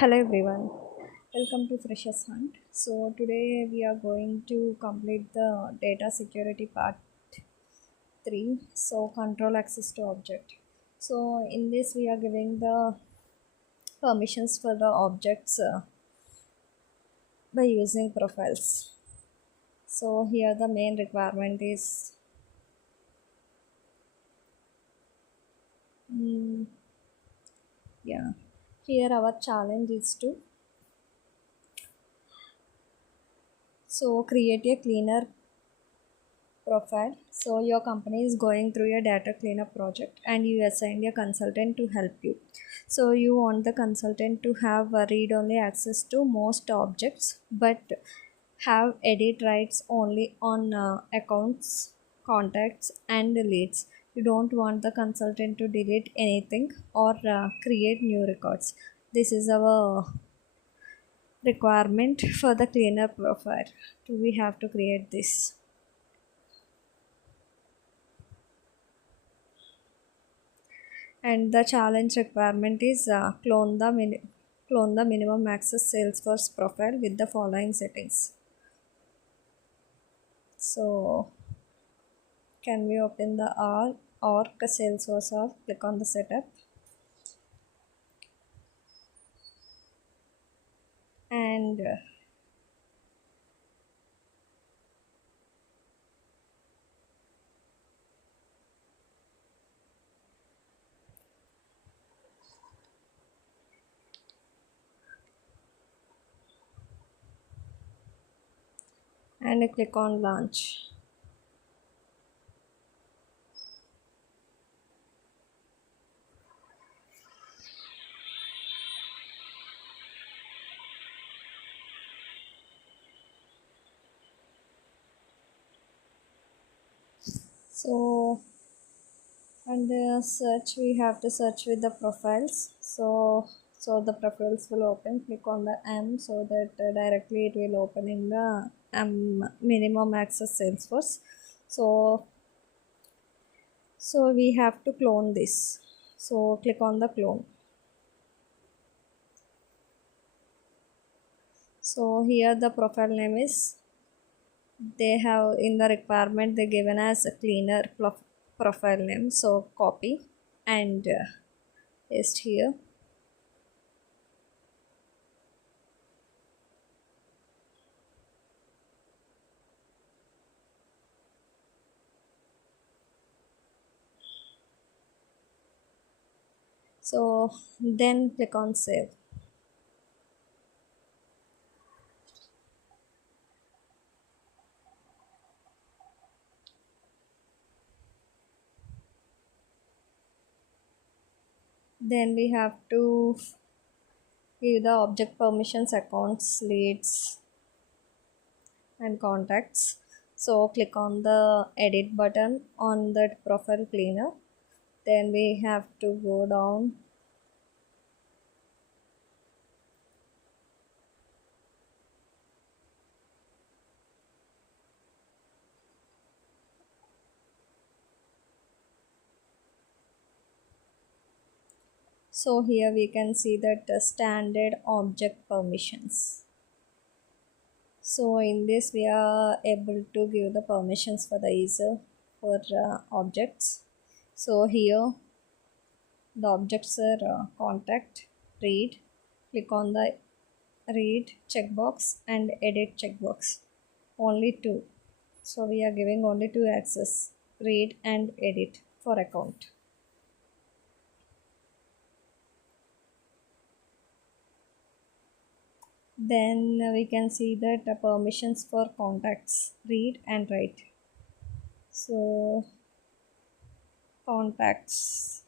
Hello everyone, welcome to Freshers Hunt. So today we are going to complete the data security part 3. So control access to object. So in this we are giving the permissions for the objects by using profiles. So here the main requirement is mm, yeah. Here our challenge is to create a cleaner profile. So your company is going through a data cleanup project and you assigned a consultant to help you. So you want the consultant to have read only access to most objects but have edit rights only on accounts, contacts and leads. You don't want the consultant to delete anything or create new records. This is our requirement for the cleaner profile. Do we have to create this? And the challenge requirement is clone the minimum access Salesforce profile with the following settings. So can we open the org Salesforce org, click on the setup and click on launch. So under search we have to search with the profiles. So the profiles will open. Click on the M so that directly it will open in the minimum access Salesforce. So we have to clone this. So click on the clone. So here the profile name is, they have in the requirement they given as a cleaner profile name. So copy and paste here. So then click on save. Then we have to give the object permissions, accounts, leads and contacts. So click on the edit button on that profile cleaner. Then we have to go down. So here we can see that standard object permissions. So in this we are able to give the permissions for the user for objects. So here the objects are contact, read, click on the read checkbox and edit checkbox. Only two. So we are giving only two access, read and edit for account. Then we can see that the permissions for contacts, read and write. So contacts,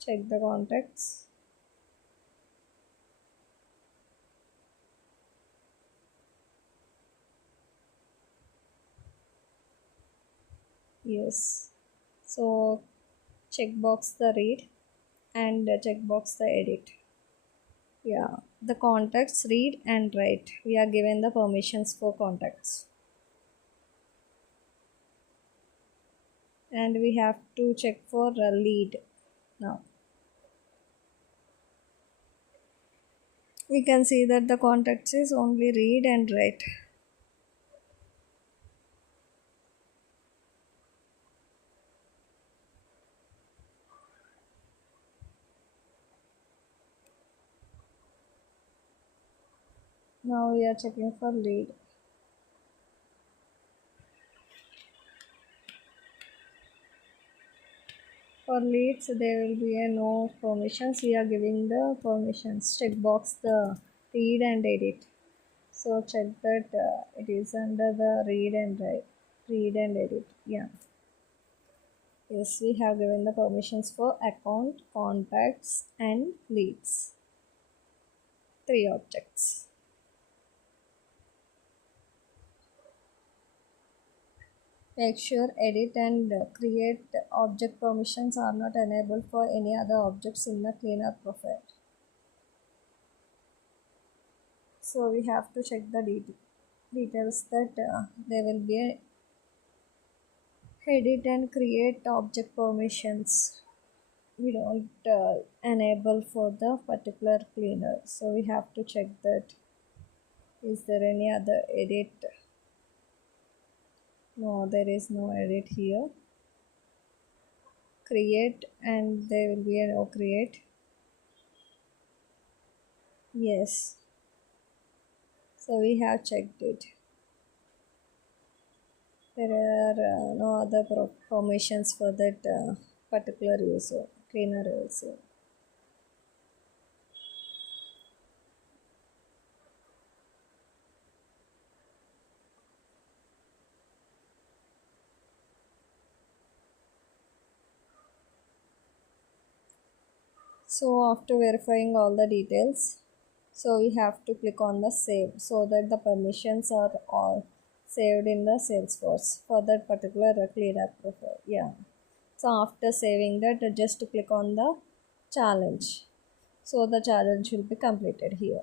check the contacts. Yes. So checkbox the read and checkbox the edit. Yeah, the contacts read and write. We are given the permissions for contacts. And we have to check for lead now. We can see that the context is only read and write. Now we are checking for lead. For leads, there will be a no permissions. We are giving the permissions. Check box the read and edit. So check that it is under the read and write, read and edit. Yeah. Yes, we have given the permissions for account, contacts, and leads. 3 objects. Make sure edit and create object permissions are not enabled for any other objects in the cleaner profile. So we have to check the details that there will be a edit and create object permissions. We don't enable for the particular cleaner. So we have to check that is there any other edit. No, there is no edit here. Create and there will be a no create. Yes. So we have checked it. There are no other permissions for that particular user, cleaner user. So after verifying all the details, so we have to click on the save so that the permissions are all saved in the Salesforce for that particular cleanup profile. Yeah. So after saving that, just click on the challenge. So the challenge will be completed here.